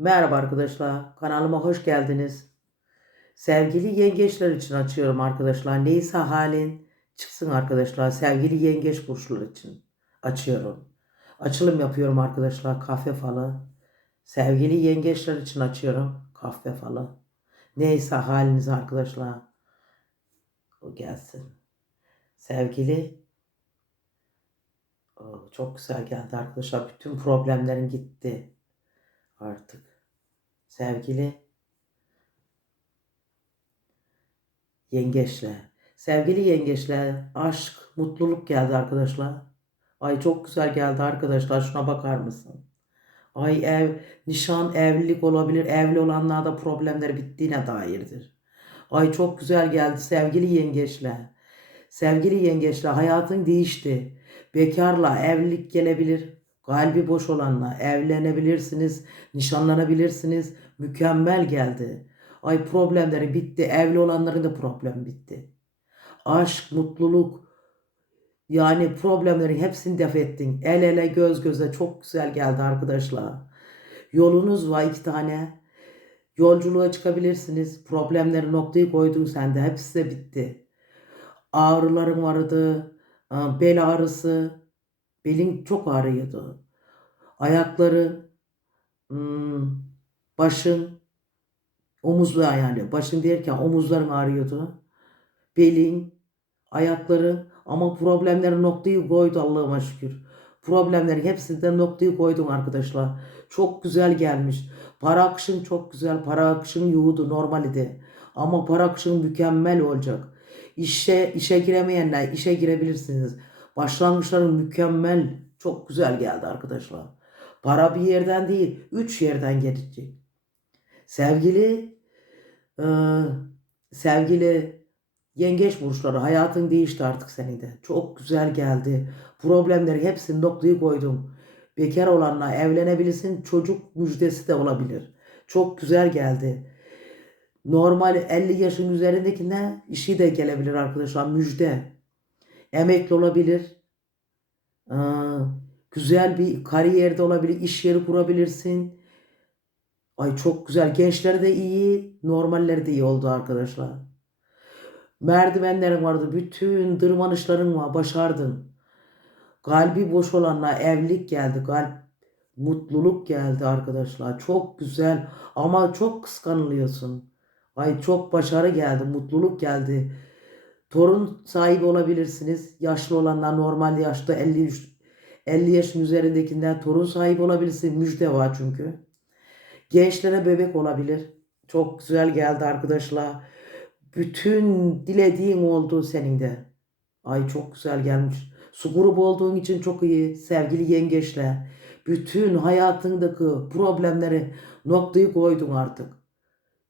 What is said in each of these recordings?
Merhaba arkadaşlar, kanalıma hoş geldiniz. Sevgili yengeçler için açıyorum arkadaşlar. Neyse halin çıksın arkadaşlar. Sevgili yengeç burçları için açıyorum. Açılım yapıyorum arkadaşlar. Kahve falı. Sevgili yengeçler için açıyorum. Kahve falı. Neyse haliniz arkadaşlar. O gelsin. Sevgili çok güzel geldi arkadaşlar. Bütün problemlerin gitti artık. Sevgili yengeçler. Sevgili yengeçler, aşk, mutluluk geldi arkadaşlar. Ay çok güzel geldi arkadaşlar. Şuna bakar mısın? Ay ev, nişan, evlilik olabilir. Evli olanlarda problemler bittiğine dairdir. Ay çok güzel geldi sevgili yengeçler. Sevgili yengeçler hayatın değişti. Bekarla evlilik gelebilir. Kalbi boş olanla evlenebilirsiniz, nişanlanabilirsiniz. Mükemmel geldi. Ay problemleri bitti. Evli olanların da problem bitti. Aşk, mutluluk, yani problemlerin hepsini def ettin. El ele göz göze çok güzel geldi arkadaşlar. Yolunuz var iki tane. Yolculuğa çıkabilirsiniz. Problemleri noktayı koydun sen de. Hepsi de bitti. Ağrıların vardı. ıı, Bel ağrısı. Belin çok ağrıyordu. Ayakları, başın, omuzlar yani. Başın derken omuzların ağrıyordu. Belin, ayakları ama problemlerin noktayı koydu Allah'ıma şükür. Problemlerin hepsinden noktayı koydun arkadaşlar. Çok güzel gelmiş. Para akışın çok güzel. Para akışın yoğudu normal idi. Ama para akışın mükemmel olacak. İşe, işe giremeyenler işe girebilirsiniz. Başlangıçların mükemmel. Çok güzel geldi arkadaşlar. Para bir yerden değil. Üç yerden gelecek. Sevgili e, sevgili yengeç burçları hayatın değişti artık senin de. Çok güzel geldi. Problemleri hepsini noktayı koydum. Bekar olanla evlenebilirsin. Çocuk müjdesi de olabilir. Çok güzel geldi. Normal 50 yaşın üzerindekine işi de gelebilir arkadaşlar. Müjde. Emekli olabilir. Aa, güzel bir kariyerde olabilir. iş yeri kurabilirsin. Ay çok güzel. Gençler de iyi. Normaller de iyi oldu arkadaşlar. Merdivenlerin vardı. Bütün tırmanışların var. Başardın. Kalbi boş olanla evlilik geldi. Kalp mutluluk geldi arkadaşlar. Çok güzel ama çok kıskanılıyorsun. Ay çok başarı geldi. Mutluluk geldi. Torun sahibi olabilirsiniz. Yaşlı olanlar normal yaşta 50 50 yaşın üzerindekinden torun sahibi olabilirsin. Müjde var çünkü. Gençlere bebek olabilir. Çok güzel geldi arkadaşlar. Bütün dilediğin oldu senin de. Ay çok güzel gelmiş. Su grubu olduğun için çok iyi sevgili yengeçler. Bütün hayatındaki problemleri noktayı koydun artık.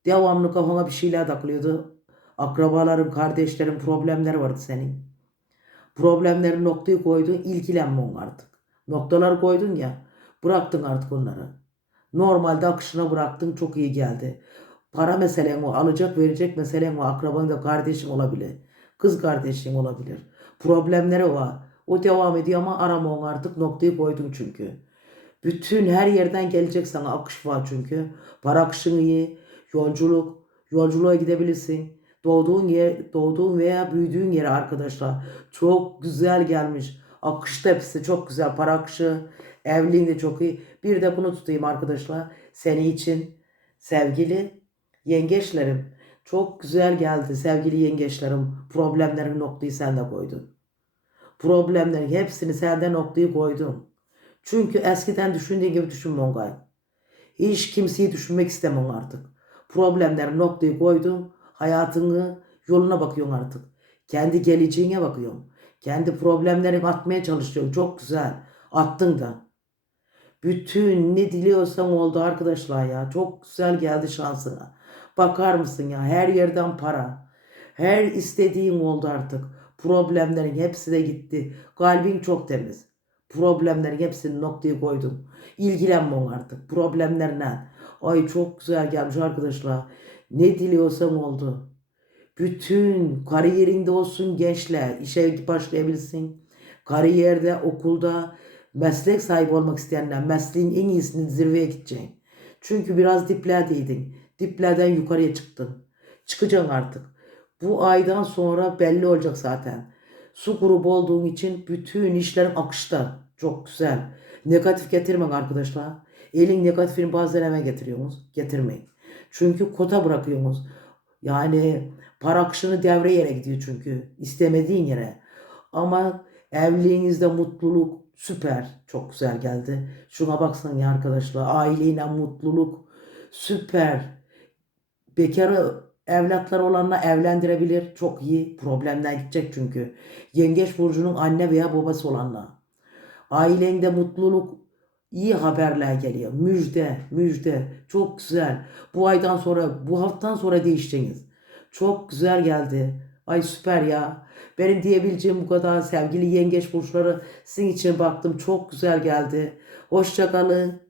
Devamlı kafana bir şeyler takılıyordu. Akrabaların, kardeşlerin problemleri vardı senin. Problemleri noktayı koydun, ilgilenme on artık. Noktalar koydun ya, bıraktın artık onları. Normalde akışına bıraktın, çok iyi geldi. Para meselen o, alacak verecek meselen o, akraban da kardeşin olabilir. Kız kardeşin olabilir. Problemleri var. O devam ediyor ama arama onu artık noktayı koydun çünkü. Bütün her yerden gelecek sana akış var çünkü. Para akışın iyi, yolculuk, yolculuğa gidebilirsin. Doğduğun yer, doğduğun veya büyüdüğün yere arkadaşlar çok güzel gelmiş. Akış da hepsi çok güzel. Para akışı, evliliğin de çok iyi. Bir de bunu tutayım arkadaşlar. Seni için sevgili yengeçlerim. Çok güzel geldi sevgili yengeçlerim. Problemlerin noktayı sen de koydun. Problemlerin hepsini senden noktayı koydum. Çünkü eskiden düşündüğün gibi düşünme Ongay. Hiç kimseyi düşünmek istemem artık. Problemlerin noktayı koydum. Hayatını yoluna bakıyorsun artık. Kendi geleceğine bakıyorsun. Kendi problemlerini atmaya çalışıyorsun. Çok güzel. Attın da. Bütün ne diliyorsan oldu arkadaşlar ya. Çok güzel geldi şansına. Bakar mısın ya her yerden para. Her istediğin oldu artık. Problemlerin hepsi de gitti. Kalbin çok temiz. Problemlerin hepsini noktaya koydum. İlgilenme artık. Problemlerine. Ay çok güzel gelmiş arkadaşlar. Ne diliyorsan oldu. Bütün kariyerinde olsun gençler. işe başlayabilsin. Kariyerde, okulda meslek sahibi olmak isteyenler mesleğin en iyisini zirveye gideceksin. Çünkü biraz diplerdeydin. Diplerden yukarıya çıktın. Çıkacaksın artık. Bu aydan sonra belli olacak zaten. Su grubu olduğun için bütün işlerin akışta. Çok güzel. Negatif getirmeyin arkadaşlar. Elin negatifini bazen eve getiriyorsunuz. Getirmeyin. Çünkü kota bırakıyorsunuz. Yani para akışını devre yere gidiyor çünkü. istemediğin yere. Ama evliliğinizde mutluluk süper. Çok güzel geldi. Şuna baksan ya arkadaşlar. Aileyle mutluluk süper. Bekarı evlatlar olanla evlendirebilir. Çok iyi. Problemden gidecek çünkü. Yengeç burcunun anne veya babası olanla. Ailende mutluluk iyi haberler geliyor. Müjde, müjde. Çok güzel. Bu aydan sonra, bu haftadan sonra değişeceksiniz. Çok güzel geldi. Ay süper ya. Benim diyebileceğim bu kadar sevgili yengeç burçları sizin için baktım. Çok güzel geldi. Hoşça kalın.